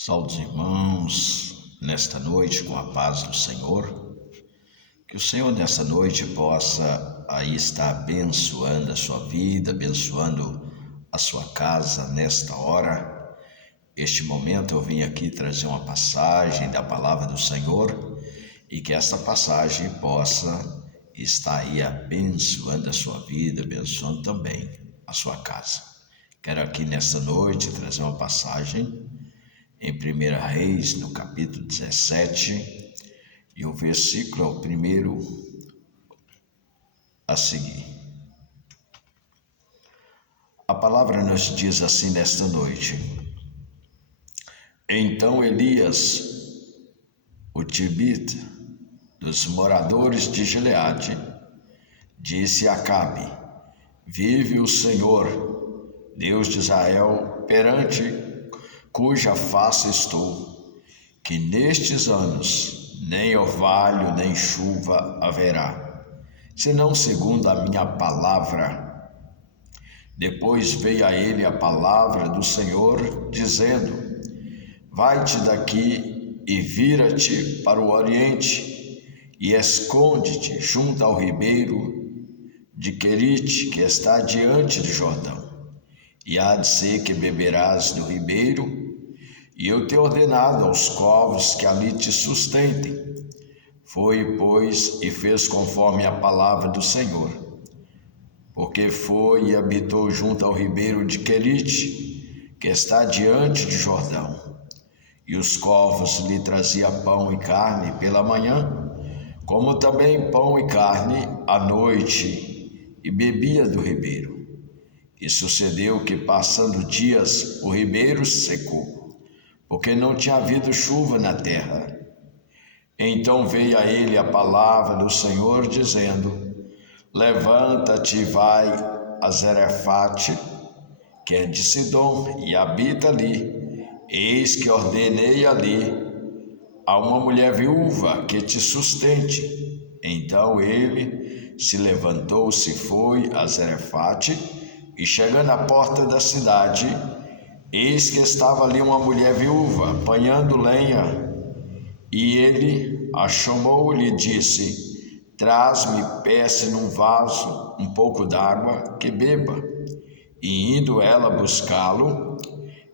Saúde os irmãos, nesta noite com a paz do Senhor. Que o Senhor nesta noite possa aí estar abençoando a sua vida, abençoando a sua casa nesta hora. Este momento eu vim aqui trazer uma passagem da palavra do Senhor e que esta passagem possa estar aí abençoando a sua vida, abençoando também a sua casa. Quero aqui nesta noite trazer uma passagem em 1 Reis, no capítulo 17, e o versículo é o primeiro a seguir. A palavra nos diz assim nesta noite: Então Elias, o tibita dos moradores de Gileade, disse a Acabe: Vive o Senhor, Deus de Israel, perante cuja face estou, que nestes anos nem orvalho nem chuva haverá, senão segundo a minha palavra. Depois veio a ele a palavra do Senhor, dizendo: Vai-te daqui e vira-te para o oriente, e esconde-te junto ao ribeiro de Querite, que está diante de Jordão. E há de ser que beberás do ribeiro, e eu tenho ordenado aos corvos que ali te sustentem. Foi, pois, e fez conforme a palavra do Senhor, porque foi e habitou junto ao ribeiro de Querite, que está diante de Jordão. E os corvos lhe traziam pão e carne pela manhã, como também pão e carne à noite, e bebia do ribeiro. E sucedeu que, passando dias, o ribeiro secou, porque não tinha havido chuva na terra. Então veio a ele a palavra do Senhor, dizendo: Levanta-te e vai a Zarefate, que é de Sidom, e habita ali. Eis que ordenei ali a uma mulher viúva que te sustente. Então ele se levantou-se e foi a Zarefate, e chegando à porta da cidade, eis que estava ali uma mulher viúva, apanhando lenha. E ele a chamou e lhe disse: Traz-me, peça num vaso um pouco d'água que beba. E indo ela buscá-lo,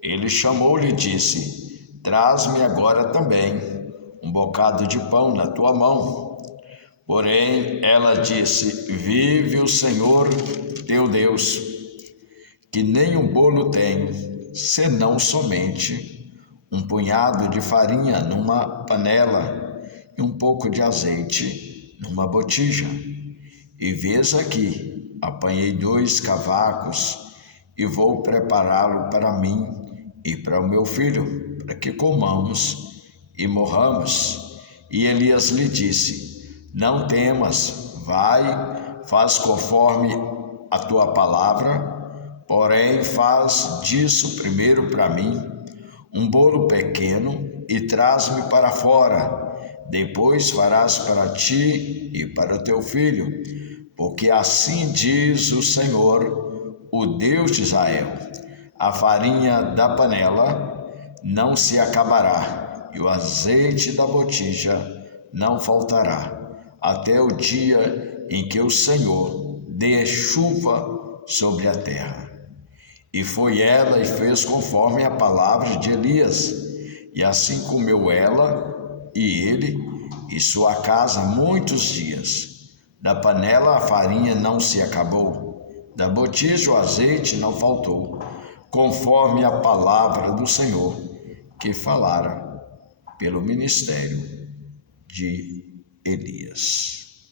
ele chamou-lhe e disse: Traz-me agora também um bocado de pão na tua mão. Porém ela disse: Vive o Senhor teu Deus, que nem um bolo tenho, senão somente um punhado de farinha numa panela e um pouco de azeite numa botija. E vês aqui, apanhei 2 cavacos e vou prepará-lo para mim e para o meu filho, para que comamos e morramos. E Elias lhe disse: Não temas, vai, faz conforme a tua palavra. Porém, faz disso primeiro para mim um bolo pequeno e traz-me para fora. Depois farás para ti e para o teu filho, porque assim diz o Senhor, o Deus de Israel: a farinha da panela não se acabará, e o azeite da botija não faltará, até o dia em que o Senhor dê chuva sobre a terra. E foi ela e fez conforme a palavra de Elias, e assim comeu ela e ele e sua casa muitos dias. Da panela a farinha não se acabou, da botija o azeite não faltou, conforme a palavra do Senhor que falara pelo ministério de Elias.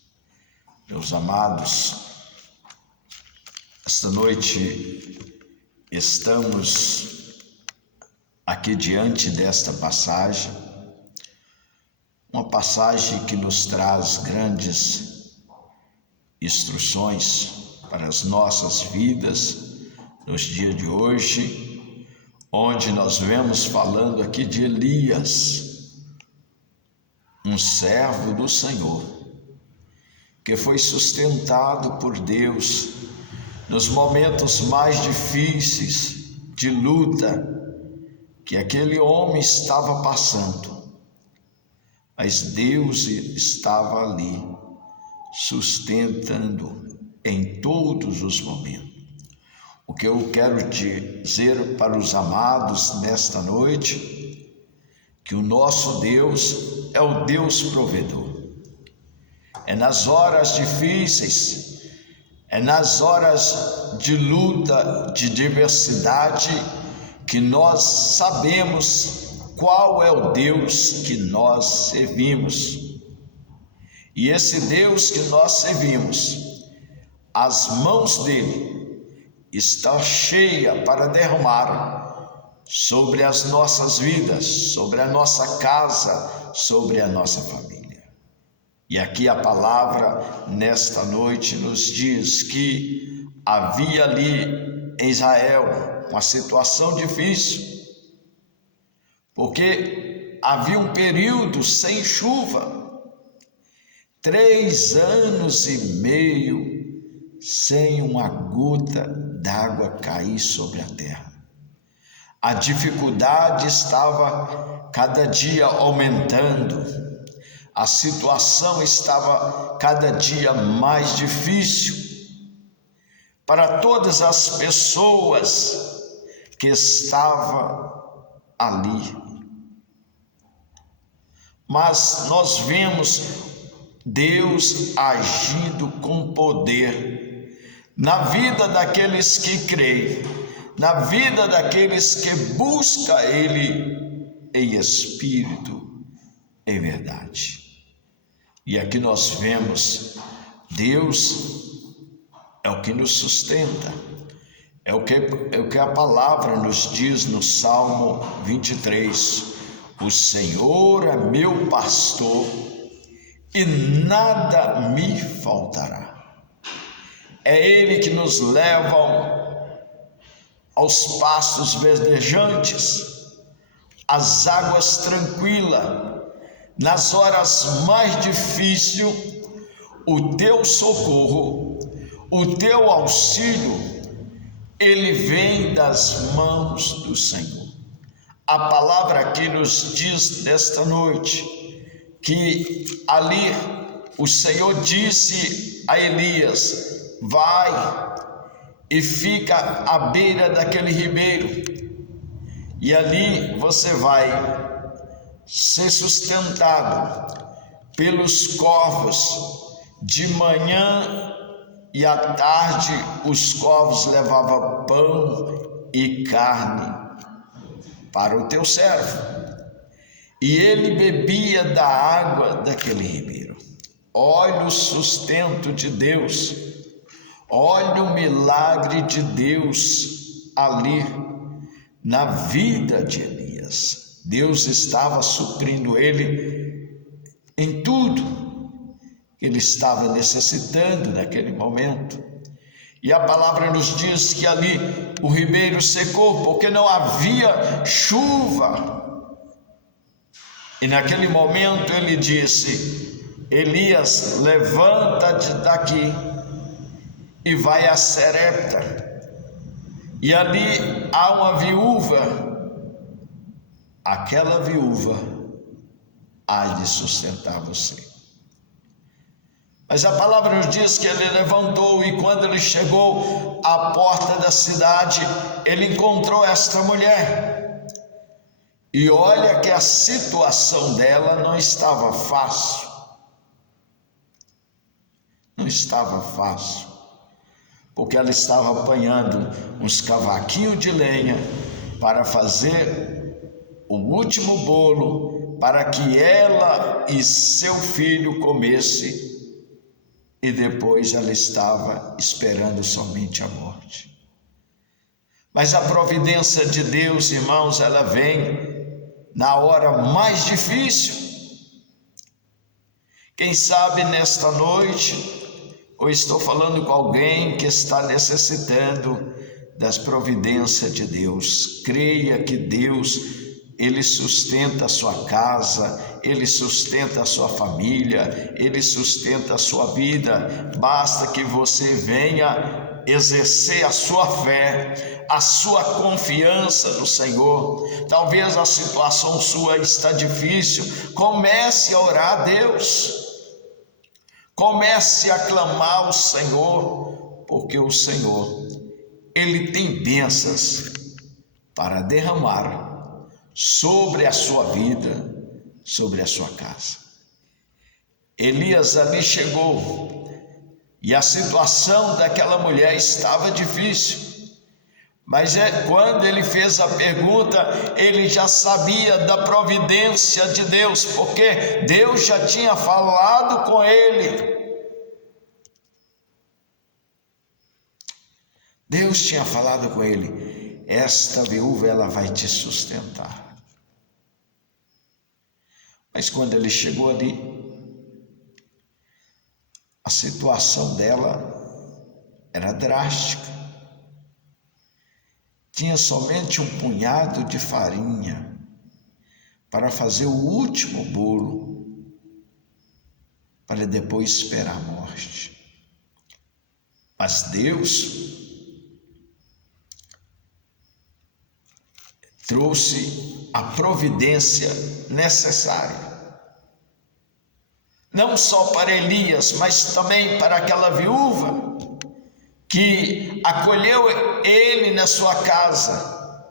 Meus amados, esta noite estamos aqui diante desta passagem, uma passagem que nos traz grandes instruções para as nossas vidas nos dias de hoje, onde nós vemos falando aqui de Elias, um servo do Senhor, que foi sustentado por Deus nos momentos mais difíceis de luta que aquele homem estava passando, mas Deus estava ali, sustentando em todos os momentos. O que eu quero dizer para os amados nesta noite, que o nosso Deus é o Deus provedor. É nas horas difíceis, é nas horas de luta, de diversidade, que nós sabemos qual é o Deus que nós servimos. E esse Deus que nós servimos, as mãos dele está cheia para derramar sobre as nossas vidas, sobre a nossa casa, sobre a nossa família. E aqui a palavra nesta noite nos diz que havia ali em Israel uma situação difícil, porque havia um período sem chuva, 3 anos e meio sem uma gota d'água cair sobre a terra. A dificuldade estava cada dia aumentando, a situação estava cada dia mais difícil para todas as pessoas que estavam ali. Mas nós vemos Deus agindo com poder na vida daqueles que creem, na vida daqueles que buscam Ele em espírito, em verdade. E aqui nós vemos Deus é o que nos sustenta, é o que a palavra nos diz no Salmo 23. O Senhor é meu pastor e nada me faltará. É Ele que nos leva aos pastos verdejantes, às águas tranquilas. Nas horas mais difíceis, o teu socorro, o teu auxílio, ele vem das mãos do Senhor. A palavra aqui nos diz nesta noite que ali o Senhor disse a Elias: vai e fica à beira daquele ribeiro, e ali você vai ser sustentado pelos corvos. De manhã e à tarde os corvos levavam pão e carne para o teu servo, e ele bebia da água daquele ribeiro. Olha o sustento de Deus, olha o milagre de Deus ali na vida de Elias. Deus estava suprindo ele em tudo que ele estava necessitando naquele momento. E a palavra nos diz que ali o ribeiro secou, porque não havia chuva. E naquele momento ele disse: Elias, levanta-te daqui e vai a Serepta. E ali há uma viúva. Aquela viúva há de sustentar você. Mas a palavra nos diz que ele levantou, e quando ele chegou à porta da cidade, ele encontrou esta mulher. E olha que a situação dela não estava fácil. Não estava fácil, porque ela estava apanhando uns cavaquinhos de lenha para fazer o último bolo para que ela e seu filho comessem, e depois ela estava esperando somente a morte. Mas a providência de Deus, irmãos, ela vem na hora mais difícil. Quem sabe nesta noite, ou estou falando com alguém que está necessitando das providências de Deus. Creia que Deus, Ele sustenta a sua casa, Ele sustenta a sua família, Ele sustenta a sua vida. Basta que você venha exercer a sua fé, a sua confiança no Senhor. Talvez a situação sua está difícil. Comece a orar a Deus. Comece a clamar ao Senhor, porque o Senhor, Ele tem bênçãos para derramar sobre a sua vida, sobre a sua casa. Elias ali chegou e a situação daquela mulher estava difícil, mas quando ele fez a pergunta, ele já sabia da providência de Deus, porque Deus já tinha falado com ele. Deus tinha falado com ele: esta viúva, ela vai te sustentar. Mas quando ele chegou ali, a situação dela era drástica. Tinha somente um punhado de farinha para fazer o último bolo, para depois esperar a morte. Mas Deus trouxe a providência necessária, não só para Elias, mas também para aquela viúva que acolheu ele na sua casa.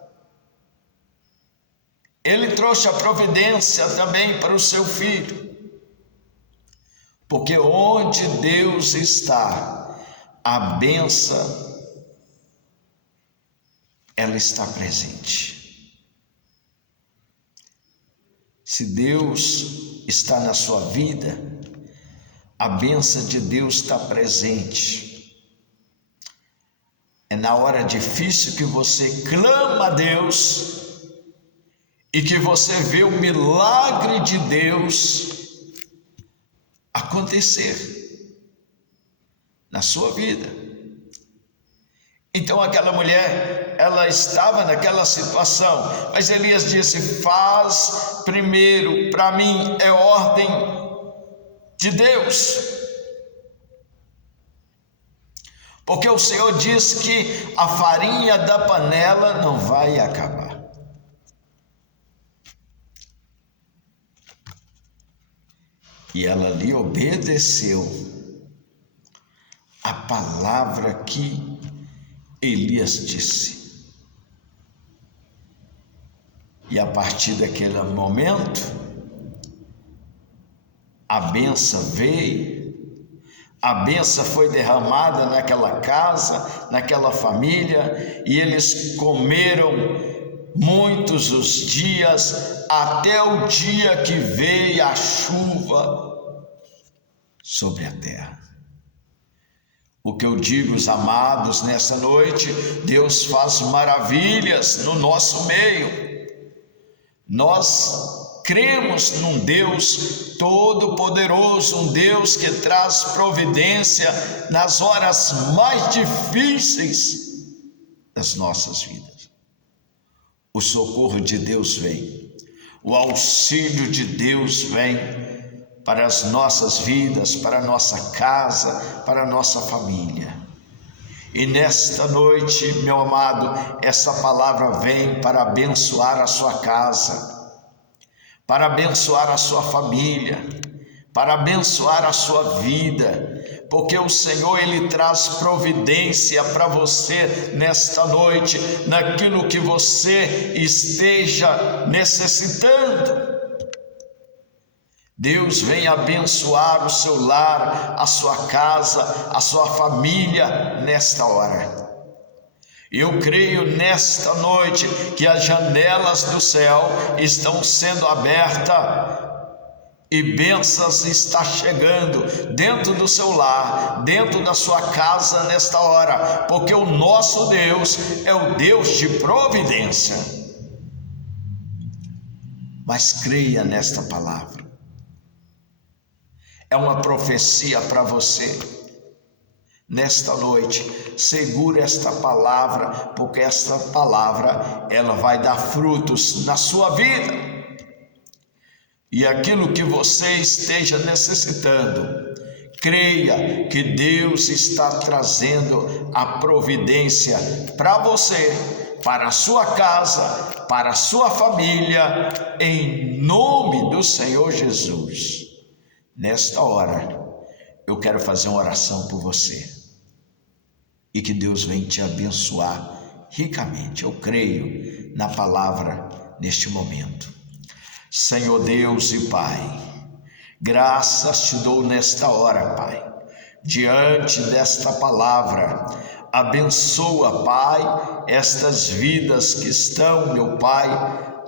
Ele trouxe a providência também para o seu filho, porque onde Deus está, a bênção, ela está presente. Se Deus está na sua vida, a bênção de Deus está presente. É na hora difícil que você clama a Deus e que você vê o milagre de Deus acontecer na sua vida. Então aquela mulher, ela estava naquela situação, mas Elias disse: faz primeiro, para mim é ordem de Deus, porque o Senhor disse que a farinha da panela não vai acabar. E ela lhe obedeceu a palavra que Elias disse. E a partir daquele momento, a bênção veio, a bênção foi derramada naquela casa, naquela família, e eles comeram muitos os dias, até o dia que veio a chuva sobre a terra. O que eu digo, os amados, nessa noite, Deus faz maravilhas no nosso meio. Nós cremos num Deus todo-poderoso, um Deus que traz providência nas horas mais difíceis das nossas vidas. O socorro de Deus vem, o auxílio de Deus vem para as nossas vidas, para a nossa casa, para a nossa família. E nesta noite, meu amado, essa palavra vem para abençoar a sua casa, para abençoar a sua família, para abençoar a sua vida, porque o Senhor, Ele traz providência para você nesta noite, naquilo que você esteja necessitando. Deus vem abençoar o seu lar, a sua casa, a sua família nesta hora. Eu creio nesta noite que as janelas do céu estão sendo abertas e bênçãos está chegando dentro do seu lar, dentro da sua casa nesta hora, porque o nosso Deus é o Deus de providência. Mas creia nesta palavra. É uma profecia para você. Nesta noite, segure esta palavra, porque esta palavra, ela vai dar frutos na sua vida. E aquilo que você esteja necessitando, Creia que Deus está trazendo a providência para você, para a sua casa, para a sua família, em nome do Senhor Jesus. Nesta hora, eu quero fazer uma oração por você e que Deus venha te abençoar ricamente. Eu creio na palavra neste momento. Senhor Deus e Pai, graças te dou nesta hora, Pai, diante desta palavra. Abençoa, Pai, estas vidas que estão, meu Pai,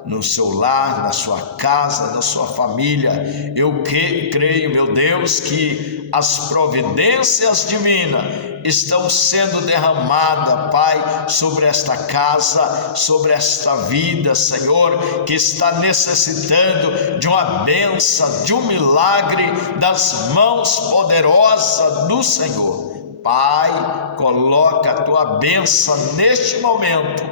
no seu lar, na sua casa, na sua família. Eu creio, meu Deus, que as providências divinas estão sendo derramadas, Pai, sobre esta casa, sobre esta vida, Senhor, que está necessitando de uma bênção, de um milagre das mãos poderosas do Senhor. Pai, coloca a tua bênção neste momento,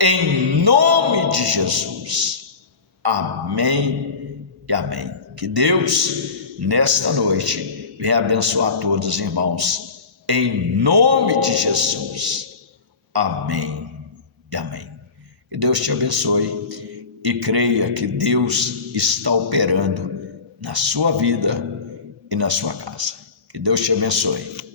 em nome de Jesus. Amém e amém. Que Deus, nesta noite, venha abençoar todos, irmãos, em nome de Jesus. Amém e amém. Que Deus te abençoe e creia que Deus está operando na sua vida e na sua casa. Que Deus te abençoe.